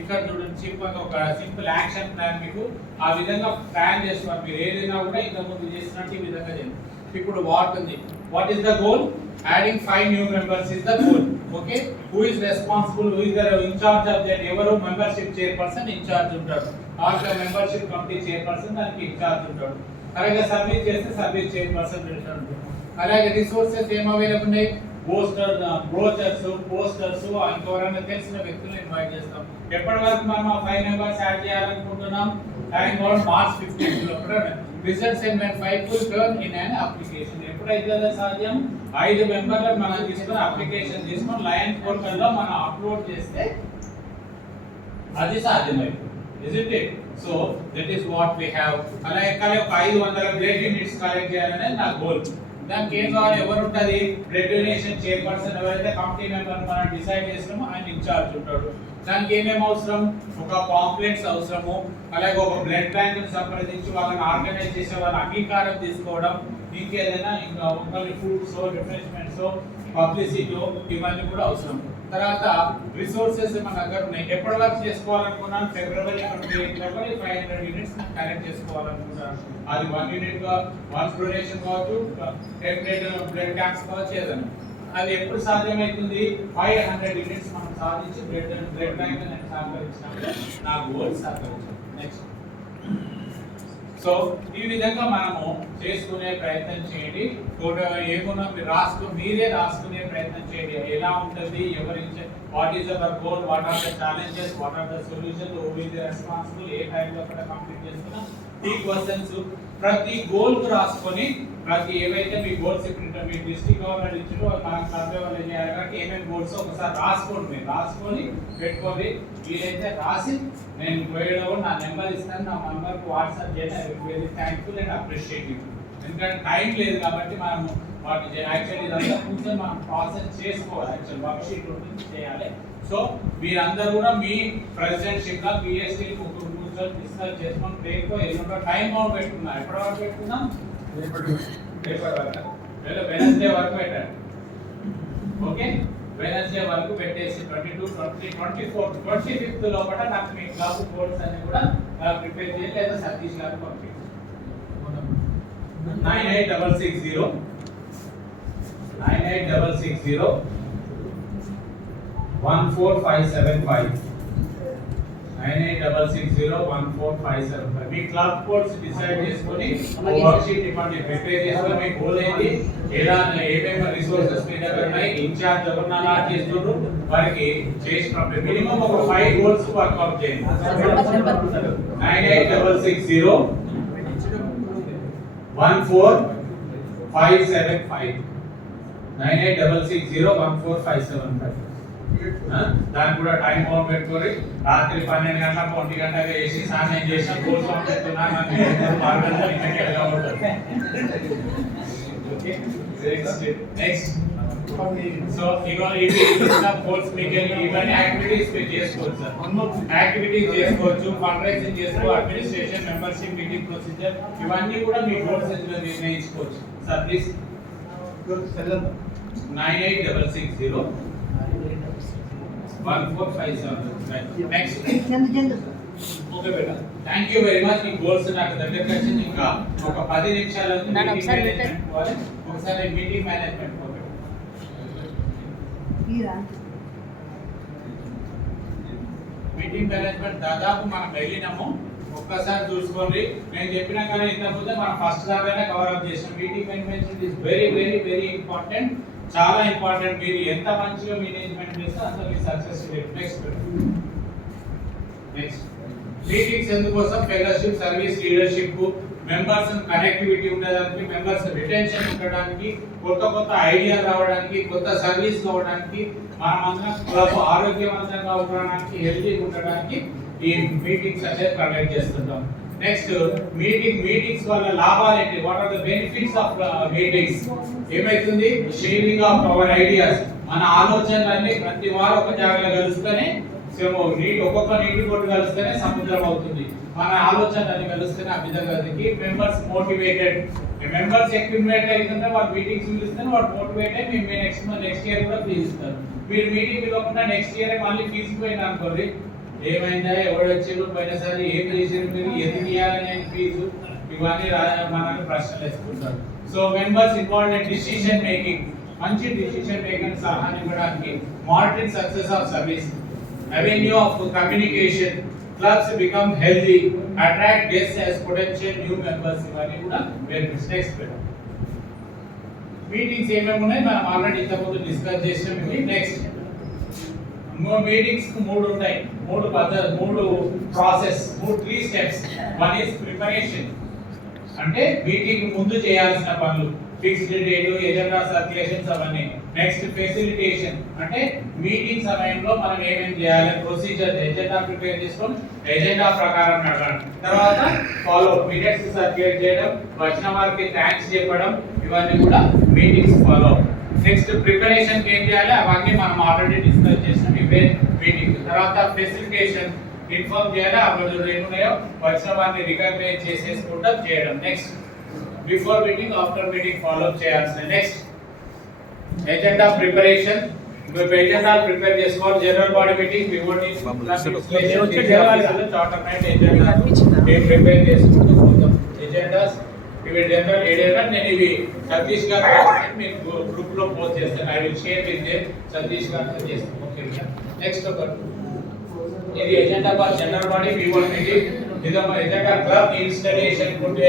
ఇక్కడ చూడండి సింపుల్ ఒక సింపుల్ యాక్షన్ ప్లాన్ మీకు ఆ విధంగా ప్లాన్ చేసుకోవాలి. మీరు ఏదైనా కూడా ఇంతకుముందు చేసినట్టు ఈ విధంగా చేయండి. ఇప్పుడు వాట్ ఉంది, what is the goal, adding 5 new members is the goal. Okay, who is responsible, who is the in charge of that, ఎవరు మెంబర్షిప్ చైర్పర్సన్ ఇన్ చార్జ్ ఉంటాడు, or the membership committee chairperson దానికి ఇన్ చార్జ్ ఉంటాడు. అలాగే సర్వీస్ చేస్తే సర్వీస్ చైర్పర్సన్ ఉంటాడు. అలాగే రిసోర్సెస్ ఏం అవైలబుల్ ఉన్నాయి, పోస్టర్ బ్రోచర్స్ పోస్టర్స్, ఇంకెవరైనా తెలిసిన వ్యక్తులను ఇన్వైట్ చేస్తాం. ఎప్పటి వరకు మనం 5 మెంబర్స్ యాడ్ చేయాలనుకుంటున్నాం, టైం బౌండ్ మార్చ్ 15 లోపల results and when 5 will turn in an application. ఎప్పుడైతే అది సాధ్యం 5 మెంబర్లను మనం తీసుకొని అప్లికేషన్ తీసుకొని లయన్ పోర్టల్ లో మనం అప్లోడ్ చేస్తే అది సాధ్యమైంది. isn't it? So that is what we have. అలాగే ఒక 500 బ్లడ్ యూనిట్స్ కలెక్ట్ చేయాలనే నా గోల్. దానికి ఏం కావాలి, ఎవరు ఉంటుంది, బ్లడ్ డొనేషన్ చైర్పర్సన్ ఎవరైతే కమిటీ మెంబర్ మనం డిసైడ్ చేస్తామో ఆయన ఇన్ఛార్జ్ ఉంటాడు. దానికి ఏమేమి అవసరం, ఒక పాంప్లెట్స్ అవసరము, అలాగే ఒక బ్లడ్ బ్యాంక్ ని సంప్రదించి వాళ్ళని ఆర్గనైజ్ చేసే వాళ్ళ అంగీకారం తీసుకోవడం, ఇంకేదైనా ఇంకా ఒకరి ఫుడ్స్ రిఫ్రెష్మెంట్స్ పబ్లిసిటీ ఇవన్నీ కూడా అవసరం. తర్వాత రిసోర్సెస్ మన దగ్గర ఉన్నాయి. ఎప్పటి వరకు చేసుకోవాలనుకున్నాను, ఫిబ్రవరి 500 యూనిట్స్ కలెక్ట్ చేసుకోవాలనుకుంటున్నాను. అది 1 యూనిట్ 1 డొనేషన్ కావచ్చు, 10 బ్లడ్ క్యాంప్స్ కావచ్చు, ఏదైనా. అది ఎప్పుడు సాధ్యమవుతుంది, 500 యూనిట్స్ మనం సాధించి బ్లడ్ బ్యాంక్ సాధించినప్పుడు నా గోల్ సాధించాలి. నెక్స్ట్ సో ఈ విధంగా మనము చేసుకునే ప్రయత్నం చేయండి. ఏమన్నా మీరే రాసుకునే ప్రయత్నం చేయండి. ఎలా ఉంటుంది, ఎవరి what is our goal, what are the challenges, what are the solution, who is responsible, ఏ టైంలో అక్కడ కంప్లీట్ చేస్తున్నా ఈ క్వశ్చన్స్ ప్రతి గోల్ కు రాసుకొని ప్రతి ఏవైతే మీ గోల్స్ ఇప్పుడు మీ డిస్ట్రిక్ట్ గవర్నమెంట్ ఇచ్చారో మనం సర్వే వాళ్ళు చేయాలి కాబట్టి ఏమేమి గోల్స్ ఒకసారి రాసుకోండి. మీరు రాసుకొని పెట్టుకోండి. వీలైతే రాసి నేను పోయేలో నా నెంబర్ ఇస్తాను, నా నెంబర్కి వాట్సాప్ చేయండి. Very thankful and appreciative. ఎందుకంటే టైం లేదు కాబట్టి మనం వాటి యాక్చువల్లీ ఇదంతా కూర్చొని మనం ప్రాసెస్ చేసుకోవాలి. యాక్చువల్ వర్క్ షీట్ ఉంటుంది చేయాలి. సో మీరందరూ కూడా మీ ప్రెసిడెంట్షిప్ గా పిఎస్టీ కూర్చొని డిస్కస్ చేసుకొని రేపు ఎల్లుండో టైం బౌండ్ పెట్టుకున్నాం. ఎప్పటి వరకు పెట్టుకున్నాం, వెనస్డే వరకు పెట్టండి. ఓకే, వెనస్డే వరకు పెట్టేసి 22, 23, 24, 25th లోపల నాకు మీ క్లాస్ కోడ్స్ అన్ని కూడా ప్రిపేర్ చేయాలి. లేదా సతీష్ గారు పంపించండి. 98660 14575 98660 మీ క్లబ్ కోడ్స్ డిసైడ్ చేసుకొని వర్క్ షీట్ ఇవ్వండి. ప్రిపేర్ చేసుకొని మీ గోల్ ఏంటి, ఎలా ఏమేమి రిసోర్సెస్ మీ దగ్గర ఉన్నాయి, ఇన్ఛార్జ్ ఎవరిని అలాట్ చేస్తున్నారు వారికి చేసి పంపండి. మినిమం ఒక 5 గోల్స్ వర్కౌట్ చేయండి. 98660 14575 9866014575. దానికి కూడా టైం బౌండ్ పెట్టుకొని రాత్రి 12 గంటలకు 1 గంటగా వేసి సార్ నేను చేసిన కోర్స్ పంపిస్తున్నాను అని నెక్స్ట్ సో ఇవాళ కోర్స్ మీకు ఇవన్నీ యాక్టివిటీస్ మీరు చేసుకోవచ్చు సార్. యాక్టివిటీస్ చేసుకోవచ్చు, ఫండ్ రైజింగ్ చేసుకోవచ్చు, అడ్మినిస్ట్రేషన్, మెంబర్షిప్, మీటింగ్ ప్రొసీజర్ ఇవన్నీ కూడా మీ కోర్స్ నిర్ణయించుకోవచ్చు sir. Please 9866014575. Next okay beta, thank you very much. Me goals నాకు దగ్గరికి వచ్చింది. ఇంకా ఒక 10 నిమిషాలు ఒకసారి మీటింగ్ మేనేజ్మెంట్ మీటింగ్ మేనేజ్మెంట్ దాదాపు మనం వెళ్ళినాము. ఒక్కసారి చూసుకోండి. నేను చెప్పినా కానీ ఇంతకుముందే మనం ఫస్ట్ దాకానే కవర్ అప్ చేసాం. Meeting management is very very very important, చాలా ఇంపార్టెంట్. మీరు ఎంత మంచిగా మేనేజ్మెంట్ చేస్తే అంత మీరు సక్సెస్ రేట్. నెక్స్ట్ మీటింగ్స్ ఎందుకోసం? Fellowship, service, leadership, members connectivity ఉండడానికి, మెంబర్స్ రిటెన్షన్ ఉండడానికి, కొత్త కొత్త ఐడియాలు రావడానికి, కొత్త సర్వీస్ కావడానికి, మనమందరం క్లబ్ ఆరోగ్యవంతంగా ఉండడానికి, హెల్తీగా ఉండడానికి ఈ మీటింగ్స్ అనేది కండక్ట్ చేస్తుంటాం. నెక్స్ట్ మీటింగ్స్ వల్ల లాభాలు ఏంటి? What are the benefits of meetings? ఏమైతుంది? Sharing of our ideas. మన ఆలోచనలన్నీ ప్రతి వారు ఒక జాగాలో కలుస్తేనే ఒక్కొక్క నీటి బొట్టు కలిస్తేనే సముద్రం అవుతుంది. మన ఆలోచనలు కలిస్తేనే ఆ విధంగా మెంబర్స్ మోటివేటెడ్. మెంబర్స్ ఎక్విప్మెంట్ అయితే వాళ్ళు మీటింగ్స్ పిలుస్తేనే వాళ్ళు మోటివేట్ అయ్యి మేము నెక్స్ట్ ఇయర్ కూడా ఫీజు ఇస్తారు. మీరు మీటింగ్ పిలవకుండా నెక్స్ట్ ఇయర్ మళ్ళీ ఫీజు పోయినా అనుకోండి, ఏమైందా, ఎవరు వచ్చారు, పోయినసారి ఏం చేసారు, మీరు ఎందుకు ఇవ్వాలని ఫీజు, ఇవన్నీ మనకు ప్రశ్నలు వేసుకుంటారు. So members important decision making, మంచి డిసిషన్ మేకింగ్ సలహాలు ఇవ్వడానికి, monitoring success of service, avenue of communication, clubs become healthy, attract guests as potential new members. ఇవన్నీ కూడా benefits. నెక్స్ట్ మీటింగ్స్ ఏమేమి ఉన్నాయి మనం ఆల్రెడీ ఇంతకుముందు డిస్కస్ చేసాం. ఇవి నెక్స్ట్ మీటింగ్స్ కు 3 ఉంటాయి, 3 పద్ధతులు, 3 process, 3 steps. One is preparation, అంటే మీటింగ్ ముందు చేయాల్సిన పనులు, ఫిక్స్డ్ డేట్, ఎజెండా సర్క్యులేషన్స్ అవన్నీ. నెక్స్ట్ ఫెసిలిటేషన్, అంటే మీటింగ్ సమయంలో మనం ఏమేం చేయాలి, ప్రొసీజర్, ఎజెండా ప్రిపేర్ చేసుకొని ఎజెండా ప్రకారం నడవడం. తర్వాత ఫాలో మినిట్స్ సర్క్యులేట్ చేయడం, వచ్చిన వారికి థ్యాంక్స్ చెప్పడం, ఇవన్నీ కూడా మీటింగ్స్ ఫాలో. నెక్స్ట్ ప్రిపరేషన్ ఏం చేయాలి, అవన్నీ మనం ఆల్రెడీ డిస్కస్ చేసాం ఇవే మీటింగ్. తర్వాత ఫెసిలిటేషన్, ఇన్ఫార్మ్ చేయాలి, అప్పుడు ఏమున్నాయో వచ్చిన వారిని రికగ్నైజ్ చేసేసుకుంటా చేయడం. Next before meeting, after meeting follow చేయాల్సిన. Next agenda preparation, agenda prepare చేసుకోవాలి. జనరల్ బాడీ మీటింగ్, పివోటీ, చార్టర్ నైట్ ఎజెండా ప్రిపేర్ చేసుకుంటూ పోతాం. ఎజెండాస్ ఇవి జనరల్ ఎజెండా. నేను ఇవి సతీష్ గారు మీకు గ్రూప్ లో పోస్ట్ చేస్తాను. I will share with them. Satish గారితో చేస్తాను. ఓకే. నెక్స్ట్ ఇది ఎజెండా ఫర్ జనరల్ బాడీ, పివోటీ మీటింగ్. ఇది ఎజెండా క్లబ్ ఇన్స్టాలేషన్ ఉంటే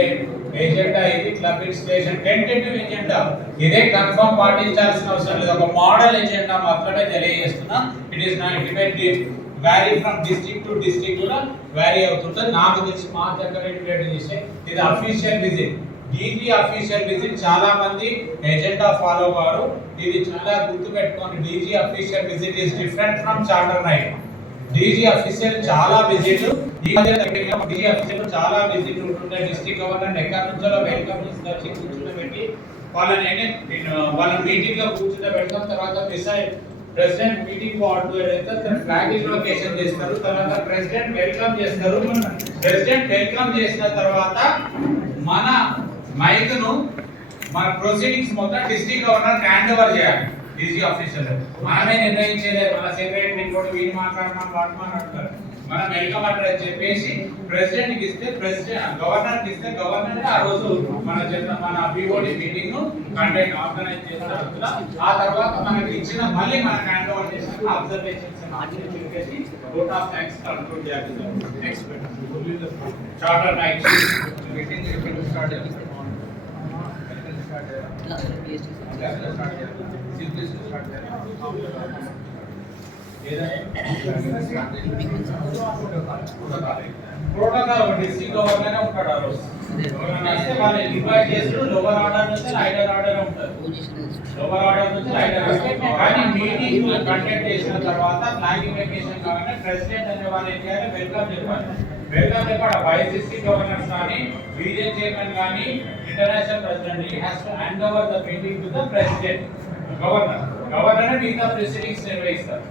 ఎజెండా, ఇది క్లబ్ ఇన్స్టాలేషన్ టెంటేటివ్ ఎజెండా. ఇదే కన్ఫర్మ్ పాటించాల్సిన అవసరం లేదు, ఒక మోడల్ ఎజెండా మాత్రమే తెలియజేస్తున్నా. It is not depend vary from district to district కూడా వ్యారీ అవుతుంటుంది. నాకు తెలిసి మా దగ్గర చేసే ఇది official visit, DG official visit. చాలా మంది ఎజెండా ఫాలో అవ్వరు, ఇది చాలా గుర్తు పెట్టుకోండి. DG official visit is different from charter night. DG official చాలా విజిట్, డీజీ అఫీషియల్ చాలా విజిట్ ఉంటుంటాయి. డిస్ట్రిక్ట్ గవర్నర్ ఎక్కడి నుంచో వెల్కమ్ చేసి కూర్చుండబెట్టి వాళ్ళ మీటింగ్ లో కూర్చుండబెడతాం. తర్వాత ప్రెసిడెంట్ మీటింగ్ ఫ్లాగ్ ఇన్వొకేషన్ చేస్తారు. తర్వాత ప్రెసిడెంట్ వెల్కమ్ చేస్తారు. ప్రెసిడెంట్ వెల్కమ్ చేసిన తర్వాత మన మైక్ ను, మన ప్రొసీడింగ్స్ మొత్తం డిస్ట్రిక్ట్ గవర్నర్ హ్యాండ్ ఓవర్ చేయాలి. డీజీ ఆఫీసర్ మనమే నిర్ణయించలేదు, మన సెక్రటరీ కూడా వీళ్ళు మాట్లాడమని వాడు మాట్లాడతారు. మనం వెల్కమ్ అడ్రస్ చెప్పేసి ప్రెసిడెంట్ కి ఇస్తే, ప్రెసిడెంట్ గవర్నర్ కి ఇస్తే, గవర్నర్ ఆ రోజు మన పిఓడి మీటింగ్ కండక్ట్ ఆర్గనైజ్ చేస్తారు. ఆ తర్వాత మనకి ఇచ్చిన మళ్ళీ మనకి హ్యాండ్ ఓవర్ చేసిన అబ్జర్వేషన్స్ చెప్పేసి వోట్ ఆఫ్ థాంక్స్ కంక్లూడ్ చేయాలి. Next charter night meeting start చేయాలి. ప్రోటోకాల్ ఒక డిస్ట్రిక్ట్ గవర్నర్ ఉంటాడు ఆ రోజు. ఎవరైనా వస్తే వాళ్ళు ఇన్వైట్ చేస్తారు. లోవర్ ఆర్డర్ నుంచి హైయర్ ఆర్డర్ ఉంటారు. లోవర్ ఆర్డర్ నుంచి హైయర్ ఆర్డర్. కానీ మీటింగ్ కండక్ట్ చేసిన తర్వాత ఫ్లాగింగ్ వెకేషన్ కాగానే ప్రెసిడెంట్ అనే వాళ్ళు ఏం చేయాలి? వెల్కమ్ చెప్పాలి. వెల్కమ్ చెప్పాలి. వైస్ డిస్ట్రిక్ట్ గవర్నర్స్ కానీ రీజియన్ చైర్మన్ కానీ international president he has to hand over the meeting to the president. Governor మిగతా ప్రొసీడింగ్స్ నిర్వహిస్తారు.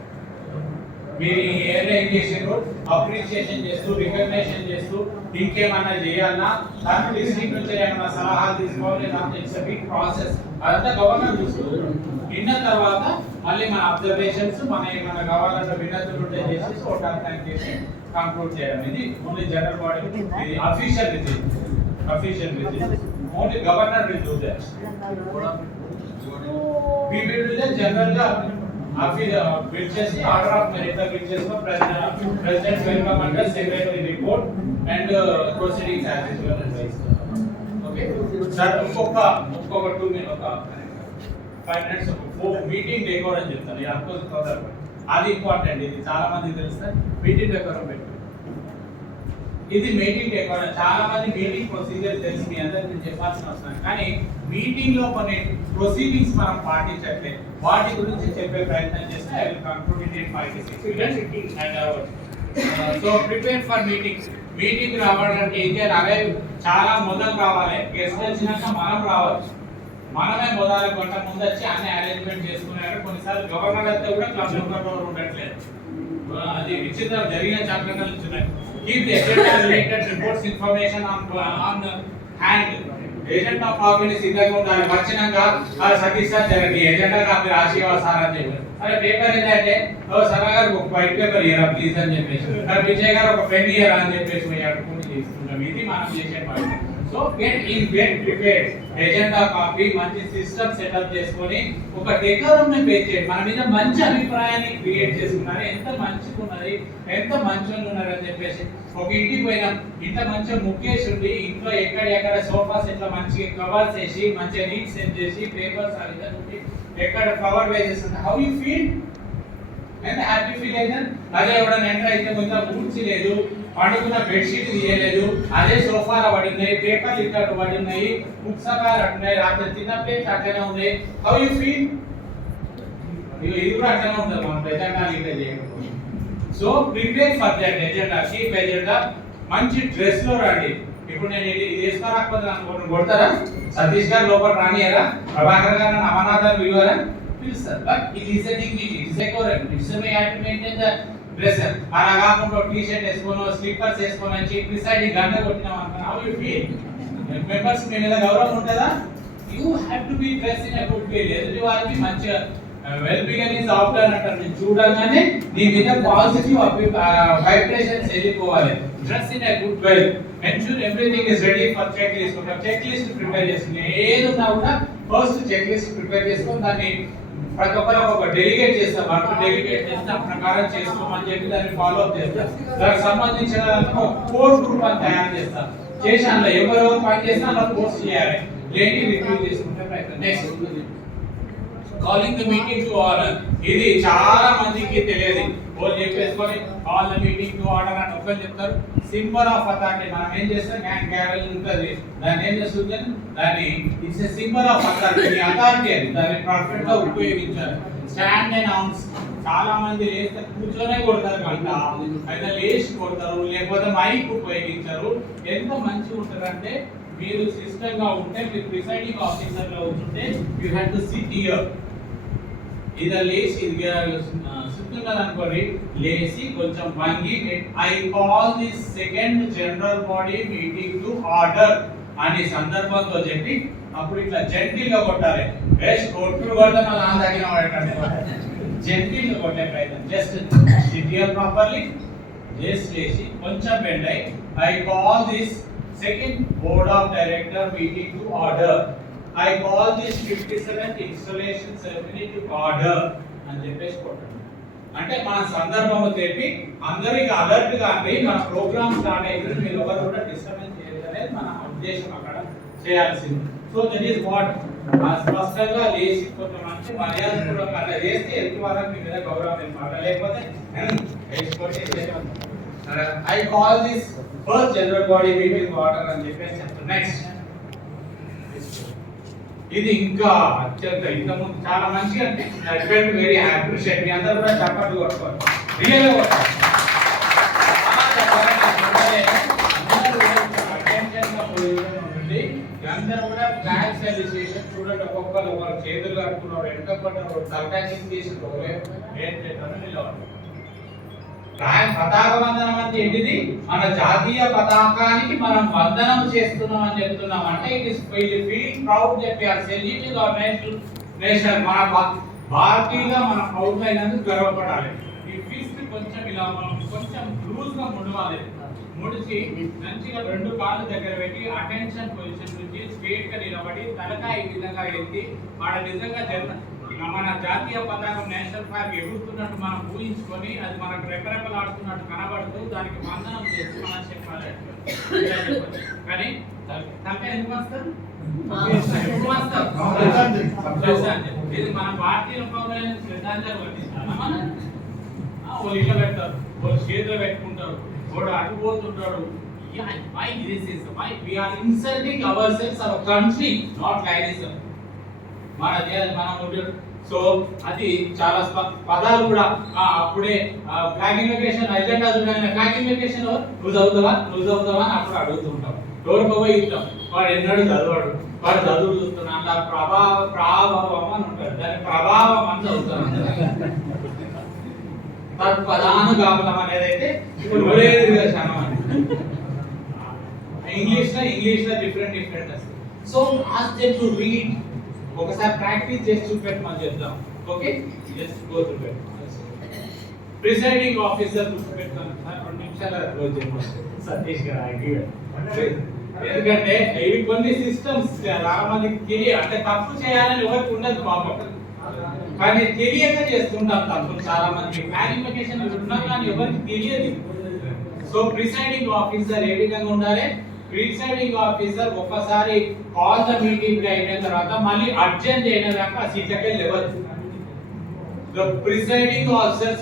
మీరు ఏదైనా చేసారో అప్రిషియేషన్ చేస్తూ రికగ్నిషన్ చేస్తూ ఇంకేమన్నా చేయాలన్నా దాని డిస్ట్రిక్ట్ నుంచి ఏమైనా సలహాలు తీసుకోవాలి. It's a big process. అదంతా గవర్నర్ చూసుకుంటారు. విన్న తర్వాత మళ్ళీ మన అబ్జర్వేషన్స్ మన ఏమైనా కావాలంటే విన్నతులు ఉంటే చేసి ఓటానికి చేసి కంక్లూడ్ చేయడం. ఇది ఓన్లీ జనరల్ బాడీ. ఇది official visit. Official visit only governor will do that. we will do that general bill chesi order of merit bill chesi president welcome under secretary report and proceedings as usual advised. Okay sir inkoka 2 minutes oka 5 minutes meeting decor అని చెప్తాను. యాకో సోదర్ అది ఇంపార్టెంట్. ఇది చాలా మందికి తెలుసు. మీటింగ్ డెకోరం పెట్టు. ఇది మీటింగ్ డెకోరం. చాలా మంది మీటింగ్ ప్రొసీజర్ తెలుసు. మీ అందరికీ నేను చెప్పాల్సిన అవసరం కానీ మీటింగ్ లో కొన్ని ప్రొసీడింగ్స్ మనం పాటించట్లే. వాటి గురించి చెప్పే ప్రయత్నం చేస్తే I will conclude it in 5 to 6 minutes and so prepare for meetings. Meeting రావాలంటే ఏం చేయాలి? అవే చాలా మొదలు రావాలి. గెస్ట్ వచ్చినాక మనం రావచ్చు. మనమే మొదలు గంట ముందు వచ్చి అన్ని అరేంజ్మెంట్ చేసుకున్నారు. కొన్నిసార్లు గవర్నర్ అయితే కూడా క్లబ్ మెంబర్ ఉండట్లేదు. అది విచిత్రం జరిగిన చాప్టర్లు ఉన్నాయి. Keep the agenda related reports information on hand. Agent of కాపీని సిద్ధంగా ఉండాలి. వచ్చినాక సతీష్ సార్ జరగండి ఏజెండా కాపీ రాసి సార్ అని చెప్పారు. అరే పేపర్ ఏంటంటే సరా గారు ఒక వైట్ పేపర్ ఇయరా ప్లీజ్ అని చెప్పేసి, విజయ్ గారు ఒక పెన్ ఇయరా అని చెప్పేసి అడుగుని చేస్తుంటాం. ఇది మనం చేసే పని. So get prepared. Agenda copy మంచి సిస్టమ్ సెటప్ చేసుకొని ఒక డెకోరం ని పేజ్ చేయండి. మన మీద మంచి అభిప్రాయాన్ని క్రియేట్ చేసుకున్నారు. ఎంత మంచిగా ఉన్నది, ఎంత మంచిగా ఉన్నారు అని చెప్పేసి ఒక ఇంటికి పోయినాం. ఇంత మంచిగా ముఖ్యేసి ఉండి ఇంట్లో ఎక్కడ సోఫాస్ ఎట్లా మంచిగా కవర్స్ వేసి మంచిగా నీట్ సెట్ చేసి పేపర్స్ అవి ఎక్కడ కవర్ వేసేస్తుంది. How you feel? ఎంత హ్యాపీ ఫీల్ అయితే అదే ఎవడన్నా ఎంటర్ అయితే కొంచెం పూర్తి లేదు, పడుకున్న బెడ్షీట్ తీయలేదు, అదే సోఫాలో పడి ఉన్నాయి, పేపర్లు ఇక్కడ పడి ఉన్నాయి, బుక్స్ అట్టున్నాయి, రాత్రి తిన్న ప్లేట్స్ అట్లనే ఉన్నాయి. How you feel? ఇది కూడా అట్లనే ఉంటుంది. మనం ఎజెండా ఇట్లా చేయకపోతే. So prepare for that agenda. Chief agenda మంచి డ్రెస్ లో రండి. ఇప్పుడు నేను ఇది వేసుకోరాకపోతే అనుకోండి కొడతారా? సతీష్ గారు లోపల రానియరా? ప్రభాకర్ గారు అమర్నాథ్ విలువరా? పిలుస్తారు. But it is a dignity, it is a coral. It's May have to maintain the dress. అలా కాకుండా టీ షర్ట్ వేసుకోనో స్లిప్పర్స్ వేసుకోనో వచ్చి ప్రిసైడ్ గంట కొట్టినాం అనుకున్నా హౌ యూ ఫీల్? మెంబర్స్ మీ మీద గౌరవం ఉంటుందా? You have to be dress in a good వే. ఎదుటి వారికి మంచిగా వెల్ బిగన్ ఇస్ ఆఫ్టర్ అంటారు. నేను చూడగానే నీ మీద పాజిటివ్ వైబ్రేషన్స్ వెళ్ళిపోవాలి. Dress in a good way. Ensure everything is ready for check list. ఒక చెక్ లిస్ట్ ప్రిపేర్ చేసుకుని ఏది ఉన్నా కూడా ఫస్ట్ చెక్ లిస్ట్ ప్రిపేర్ చేసుకొని దాన్ని ప్రతి ఒక్కరు ఒక డెలిగేట్ చేస్తాం. వర్క్ డెలిగేట్ చేస్తే ఆ ప్రకారం చేసుకోమని చెప్పి దాన్ని ఫాలో అప్ చేస్తాం. దానికి సంబంధించిన ఒక కోర్ గ్రూప్ అని తయారు చేస్తాం. చేసి అందులో ఎవరెవరు పని చేసినా అలా పోస్ట్ చేయాలి. లేని రివ్యూ చేసుకుంటే ప్రయత్నం. Next calling the meeting to order. ఇది చాలా మందికి తెలియదు. వాళ్ళు చెప్పేసుకొని call the meeting to order అని ఒకరు చెప్తారు. Symbol of authority. మనం ఏం చేస్తాం? గ్యాంగ్ క్యారల్ ఉంటుంది. దాన్ని ఏం చేస్తుంది? దాన్ని it's a symbol of authority. Authority అది. దాన్ని పర్ఫెక్ట్ గా ఉపయోగించాలి. Stand and announce. చాలా మంది లేస్తే కూర్చొనే కొడతారు గంట, అయితే లేచి కొడతారు, లేకపోతే మైక్ ఉపయోగించారు. ఎంత మంచిగా ఉంటారంటే మీరు సిస్టమ్ గా ఉంటే మీరు ప్రిసైడింగ్ ఆఫీసర్ లో ఉంటే you have to SIT here. ఇదా లేచి సిద్ధంగా అనుకోండి, లేచి కొంచెం వంగి I call this second general body meeting to order అని సందర్భంతో చెప్పి అప్పుడు ఇట్లా జెంటిల్ గా కొట్టాలి. బెస్ట్ కొట్టుడు కొడితే మళ్ళీ ఆందాగిన వాడకండి. జెంటిల్ గా కొట్టే ప్రయత్నం. Just SIT here properly. Just లేచి కొంచెం బెండ్ అయ్యి I call this second board of director meeting to order. I call this 57th installation ceremony to order అని చెప్పేసి కొట్టండి. అంటే మన సందర్భం చెప్పి అందరికి అలర్ట్ గా అయ్యి మన ప్రోగ్రామ్ స్టార్ట్ అయితే మీరు ఎవరు కూడా డిస్టర్బెన్స్ చేయలేదు అనేది మన ఉద్దేశం అక్కడ చేయాల్సింది. సో దట్ ఈస్ వాట్ ఆ స్పష్టంగా లేచి కొంచెం మంచి మర్యాద కూడా అట్లా చేస్తే ఎదుటి వాళ్ళకి మీ మీద గౌరవం అనమాట. లేకపోతే I call this first general body meeting order అని చెప్పేసి చెప్తాను. నెక్స్ట్ ఇది ఇంకా అత్యంత ఇంతకుముందు చాలా మంచిగా అనిపించింది. I felt very appreciate. మీ అందరూ కూడా చప్పట్లు కొట్టుకోవాలి, రియల్గా కొట్టాలి. అందరూ కూడా ఫ్లాగ్ సెలిబ్రేషన్ చూడండి. ఒక్కొక్కరు వాళ్ళ చేతులు కట్టుకున్నారు, వెనక పడ్డారు, తలకాయ తీసుకున్నారు, ఏం చేస్తారో నిలబడి పతాక వందనం అంటే ఏంటిది? మన జాతీయ పతాకానికి మనం వందనం చేస్తున్నాం అని చెప్తున్నాం. అంటే it is feel proud that we are saluting our nation. మన భారతీయులుగా మన పౌరులైనందుకు గర్వపడాలి. ఈ ఫీస్ట్ కొంచెం ఇలా కొంచెం లూజ్ గా ముడవాలి. ముడిచి మంచిగా రెండు కాళ్ళు దగ్గర పెట్టి అటెన్షన్ పొజిషన్ నుంచి స్ట్రేట్ గా నిలబడి తలకాయ ఈ విధంగా ఎత్తి వాడు నిజంగా మన జాతీయ పతాకం నేషనల్ ఫ్లాగ్ ఎగురుతున్నట్టు మనం ఊహించుకొని అది మనకు రెపరెపలాడుతున్నట్టు కనబడుతూ దానికి వందనం చేసి మనం చెప్పాలి. కానీ తలకాయ ఎందుకు వస్తారు? ఇది మన భారతీయ పౌరులైన శ్రద్ధాంజలి వర్తిస్తారా? మనం వాళ్ళు ఇట్లా పెడతారు, వాళ్ళు చేతులు పెట్టుకుంటారు, వాడు అటుపోతుంటాడు. Why this is why we are insulting ourselves, our country, not like this. So అది చాలా పదాలు కూడా అప్పుడే ఫ్లాగింగ్ లొకేషన్ ఎజెండా చూడండి. ఫ్లాగింగ్ లొకేషన్ నువ్వు చదువుతావా అని అప్పుడు అడుగుతుంటాం. ఎవరికో పోయి ఇస్తాం, వాడు ఎన్నడూ చదవాడు, వాడు చదువు చూస్తున్నాడు. అట్లా ప్రభావం అని ఉంటాడు, దాని ప్రభావం అని చదువుతాను. తత్పదానుగామనం అనేది అయితే ఇప్పుడు ఇంగ్లీష్ లో డిఫరెంట్ వస్తుంది. So ask them to read. ఒకసారి ప్రాక్టీస్ చేసి చూపెట్టమని చెప్తాం. Okay, just go through it. Presiding officer చూపెడతాను సార్, 2 నిమిషాల క్లోజ్ చేయండి సతీష్ గారు. ఎందుకంటే ఇవి కొన్ని సిస్టమ్స్ చాలా మందికి తెలియ, అంటే తప్పు చేయాలని ఎవరికి ఉండదు పాపం, కానీ తెలియక చేస్తుంటాం తప్పులు చాలా మంది. క్లారిఫికేషన్ ఉన్నా కానీ ఎవరికి తెలియదు. సో ప్రిసైడింగ్ ఆఫీసర్ ఏ విధంగా ఉండాలి? ప్రిసైడింగ్ ఆఫీసర్ ఒక్కసారి కాల్ ద మీటింగ్ అయిన తర్వాత మళ్ళీ అర్జెంట్ అయిన దాకా సీట్లకే లేవదు. The presiding officer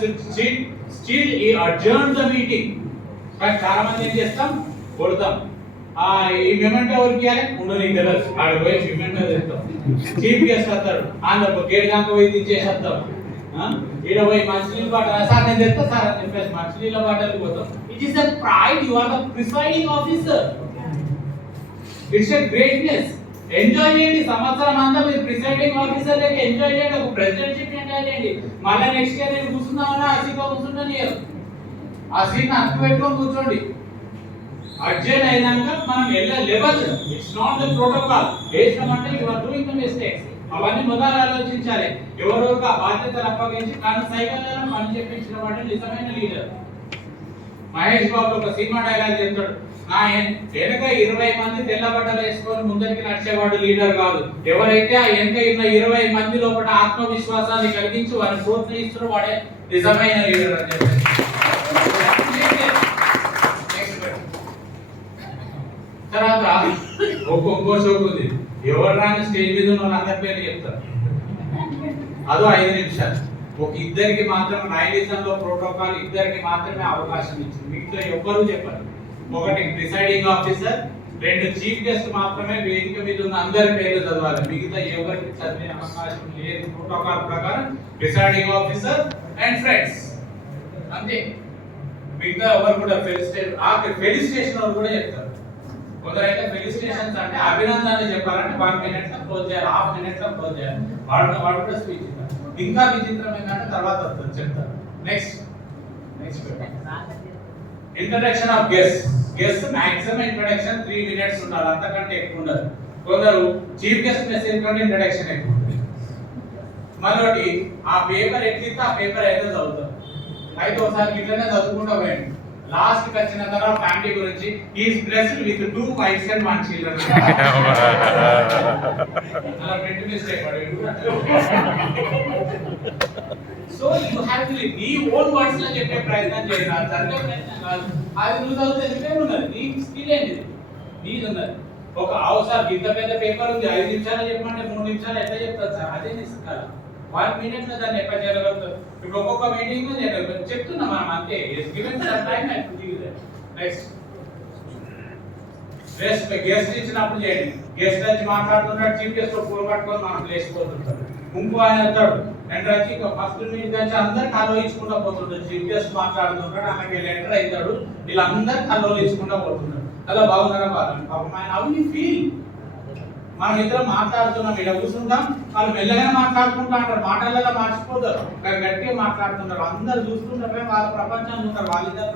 still adjourn the meeting. కానీ చాలా మంది ఏం చేస్తాం, కొడతాం. ఈ మెమెంటో ఎవరికి ఇవ్వాలి? ఉండని తెలియదు, ఆడ పోయి మెమెంటో తెస్తాం. చీఫ్ గెస్ట్ వస్తాడు, ఆంధ్ర గేట్ దాకా పోయి తెచ్చేసేస్తాం. ఈడ పోయి మంచినీళ్ళ బాటలు సార్ నేను తెస్తా సార్ అని చెప్పేసి మంచినీళ్ళ బాటలు పోతాం. It is a pride. You are the presiding officer. It's a greatness. Enjoy చేయండి సంవత్సరం అంతా మీరు ప్రిసైడింగ్ ఆఫీసర్ లెక్క ఎంజాయ్ చేయండి. ఒక ప్రెసిడెంట్షిప్ ఎంజాయ్ చేయండి. మళ్ళీ నెక్స్ట్ ఇయర్ నేను కూర్చున్నామన్నా ఆ సీట్లో కూర్చుంటాను. ఆ సీట్ అక్కు పెట్టుకొని కూర్చోండి. అర్జెంట్ అయినాక మనం level it's not the protocol. వేసినామంటే you are doing the mistakes. అవన్నీ మొదలు ఆలోచించాలి. ఎవరెవరికి ఆ బాధ్యతలు అప్పగించి కానీ సైకిల్ పని చెప్పించిన వాడు నిజమైన లీడర్. మహేష్ బాబు ఒక సినిమా డైలాగ్ చెప్తాడు, నా వెనక 20 మంది తెల్ల బట్టలు వేసుకొని ముందరికి నడిచేవాడు లీడర్ కాదు. ఎవరైతే ఆ వెనక ఉన్న 20 మంది లోపల ఆత్మవిశ్వాసాన్ని కలిగించి వారిని ప్రోత్సహిస్తున్న వాడే నిజమైన లీడర్ అని చెప్పి. తర్వాత ఒక్కొక్క షోకు ఉంది. ఎవరు రాని స్టేజ్ మీద ఉన్న వాళ్ళందరి పేరు చెప్తారు. అదో 5 నిమిషాలు. ఒక ఇద్దరికి మాత్రం నైలిజంలో ప్రోటోకాల్ ఇద్దరికి మాత్రమే అవకాశం ఇచ్చింది. వీటిలో ఎవ్వరూ చెప్పరు. ఒకటి ప్రిసైడింగ్ ఆఫీసర్, 2 చీఫ్ గెస్ట్ మాత్రమే వేదిక మీద ఉన్న అందరి పేర్లు చదవాలి. మిగతా ఎవరికి చదివే అవకాశం లేదు. ప్రోటోకాల్ ప్రకారం ప్రిసైడింగ్ ఆఫీసర్ అండ్ ఫ్రెండ్స్ అంతే. మిగతా ఎవరు కూడా ఫెలిసిటేషన్ వాళ్ళు కూడా చెప్తారు. కొందరైతే ఫెలిసిటేషన్స్ అంటే అభినందనలు చెప్పాలంటే 1 minute లో క్లోజ్ చేయాలి, 1/2 minute లో క్లోజ్ చేయాలి. వాడు కూడా స్పీచ్ ఇస్తారు. ఇంకా విచిత్రం ఏంటంటే తర్వాత వస్తుంది చెప్తారు. Next introduction of guest maximum introduction 3 minutes ఉండాలి, అంతకంటే ఎక్కువ ఉండదు. కొందరు చీఫ్ గెస్ట్ మెసేజ్ కంటే ఇంట్రడక్షన్ ఎక్కువ ఉంటుంది. మరొకటి ఆ పేపర్ ఎట్లిస్తే ఆ పేపర్ అయితే చదువుతారు. అయితే ఒకసారి ఇట్లనే చదువుకుంటూ పోయండి. లాస్ట్ కి వచ్చిన తర్వాత ఫ్యామిలీ గురించి is blessed with 2 wives and 1 children. అలా ప్రింట్ మిస్టేక్ పడేది. సో యు హావ్ టు నీ ఓన్ వర్డ్స్ లో చెప్పే ప్రయత్నం చేయాలి. చదివే ప్రయత్నం కాదు. అది నువ్వు చదివితే ఉన్నది నీ స్కిల్ ఏంటి, నీది ఉన్నది. ఒక అవసరం ఇంత పెద్ద పేపర్ ఉంది 5 నిమిషాలు చెప్పమంటే 3 నిమిషాలు ఎట్లా చెప్తారు సార్? అదే నిస్కాల 1 మినిట్ లో దాన్ని ఎట్లా చేయగలుగుతారు? ఇప్పుడు ఒక్కొక్క మీటింగ్ లో చెప్తున్నా మనం అంతే. Given some time I to give that. Next guest ఇచ్చినప్పుడు చేయండి. గెస్ట్ వచ్చి మాట్లాడుతున్నాడు, చీఫ్ గెస్ట్ ఫోన్ పట్టుకొని మనం లేచిపోతుంటాం. ఇంకో ఆయన వస్తాడు ఎంటర్ వచ్చి ఫస్ట్ మీటింగ్ వచ్చి అందరు కల్లోయించుకుంటా పోతుంటారు. చీఫ్ గెస్ట్ మాట్లాడుతుంటాడు, ఆయనకి ఎంటర్ అవుతాడు, వీళ్ళందరూ కల్లోయించుకుంటా పోతుంటారు. అలా బాగున్నారా బాగుంది పాపం ఆయన అవి ఫీల్. మనం ఇద్దరం మాట్లాడుతున్నాం, ఇలా కూర్చుంటాం, వాళ్ళు మెల్లగానే మాట్లాడుకుంటా అంటారు, మాటలలో మార్చిపోతారు, కానీ గట్టిగా మాట్లాడుతున్నారు, అందరు చూస్తుంటారు, వాళ్ళ ప్రపంచంలో ఉంటారు, వాళ్ళిద్దరు.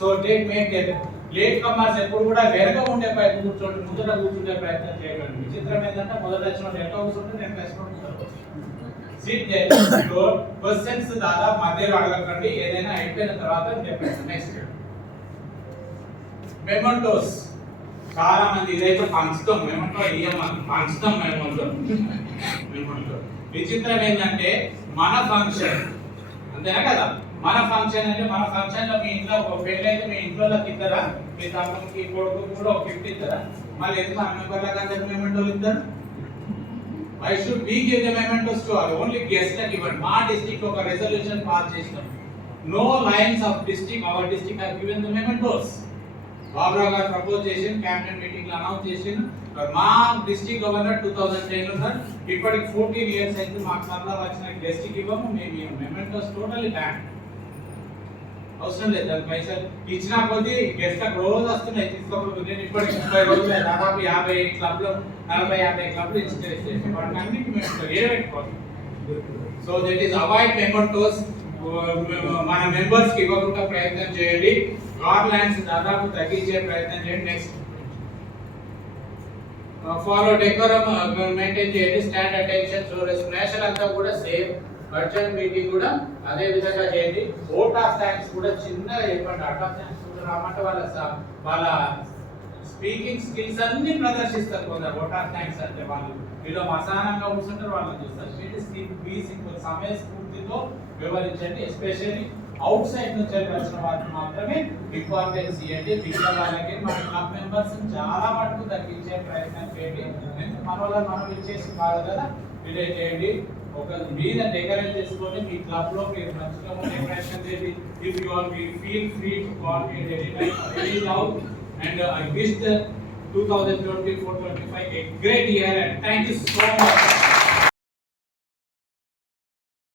సో మేక్ లేట్ కమర్స్ ఎప్పుడు కూడా వెనక ఉండే ప్రయత్నం కూర్చోండి, ముందర కూర్చుంటే ప్రయత్నం చేయండి. విచిత్రం ఏంటంటే మొదట వచ్చిన వెనక కూర్చుంటే నేను క్వశ్చన్స్ దాదాపు మధ్యలో అడగకండి, ఏదైనా అయిపోయిన తర్వాత చెప్పండి. Next mementos. చాలా మంది ఇదైతే పంచుతాం, మెమోంటో ఇయ్యమని పంచుతాం. మెమోంటో విచిత్రం ఏంటంటే మన ఫంక్షన్ అంతేనా కదా, మన ఫంక్షన్ అంటే మన ఫంక్షన్ లో మీ ఇంట్లో ఒక పెళ్ళి అయితే మీ ఇంట్లో ఇద్దరా, మీ తమ్ముడికి కొడుకు కూడా ఒక గిఫ్ట్ ఇస్తారా? మళ్ళీ ఎందుకు ఆ మెంబర్లకు అందరికి మెమెంటోలు ఇస్తారు? Why should we give the mementos to our only guest లకు ఇవ్వండి. మా డిస్ట్రిక్ట్ ఒక రెజల్యూషన్ పాస్ చేసినాం, no lines of district, our district have given the mementos. Baburao garu propose చేసి క్యాబినెట్ మీటింగ్ లో అనౌన్స్ చేసి మా డిస్ట్రిక్ట్ గవర్నర్ 2010 ఉన్నారు, ఇప్పటికి 14 ఇయర్స్ అయితే మాకు సరదా వచ్చిన గెస్ట్ కి ఇవ్వము, మేము మెమెంటోస్ టోటల్లీ బ్యాన్. అవసరం లేదు, దాని పైసలు ఇచ్చినా కొద్ది గెస్ట్ రోజు వస్తున్నాయి తీసుకోకపోతే. నేను ఇప్పటికి 30 రోజులు దాదాపు 50 క్లబ్లు 40-50 క్లబ్లు ఇచ్చేసి వాటిని అన్నింటి మేము ఏడబెట్టుకోవాలి. So that is avoid mementos. మన మెంబర్స్ కి ఇవ్వకుండా ప్రయత్నం చేయండి. గార్లాండ్స్ దాదాపు తగ్గించే ప్రయత్నం చేయండి. నెక్స్ట్ ఫాలో డెకోరమ్ మెయింటైన్ చేయండి. Stand attention. సో రెస్పిరేషన్ అంతా కూడా సేమ్. వర్చువల్ మీటింగ్ కూడా అదే విధంగా చేయండి. ఓట్ ఆఫ్ థ్యాంక్స్ కూడా చిన్నగా చెప్పండి. ఓట్ ఆఫ్ థ్యాంక్స్ కూడా రామంటే వాళ్ళ స్పీకింగ్ స్కిల్స్ అన్ని ప్రదర్శిస్తారు కొందరు. ఓట్ ఆఫ్ థ్యాంక్స్ అంటే వాళ్ళు వీళ్ళు అసహనంగా కూర్చుంటారు, వాళ్ళని చూస్తారు. సమయస్ఫూర్తితో వివరించండి. ఎస్పెషల్లీ అవుట్ సైడ్ నుంచి వచ్చిన వాటిని మాత్రమే ఇంపార్టెన్స్ ఇవ్వండి. మిగతా వాళ్ళకి మన క్లబ్ మెంబర్స్ చాలా మటుకు తగ్గించే ప్రయత్నం చేయండి. మన వల్ల మనం ఇచ్చేసి కాదు కదా, రిలేట్ చేయండి. ఒక మీద డెకరేట్ చేసుకొని మీ క్లబ్ లో మీరు నచ్చుకోవడం డెకరేషన్ చేయండి. If you are feel free to call me any time, any doubt. And I wish the 2024-25 a great year and thank you so much.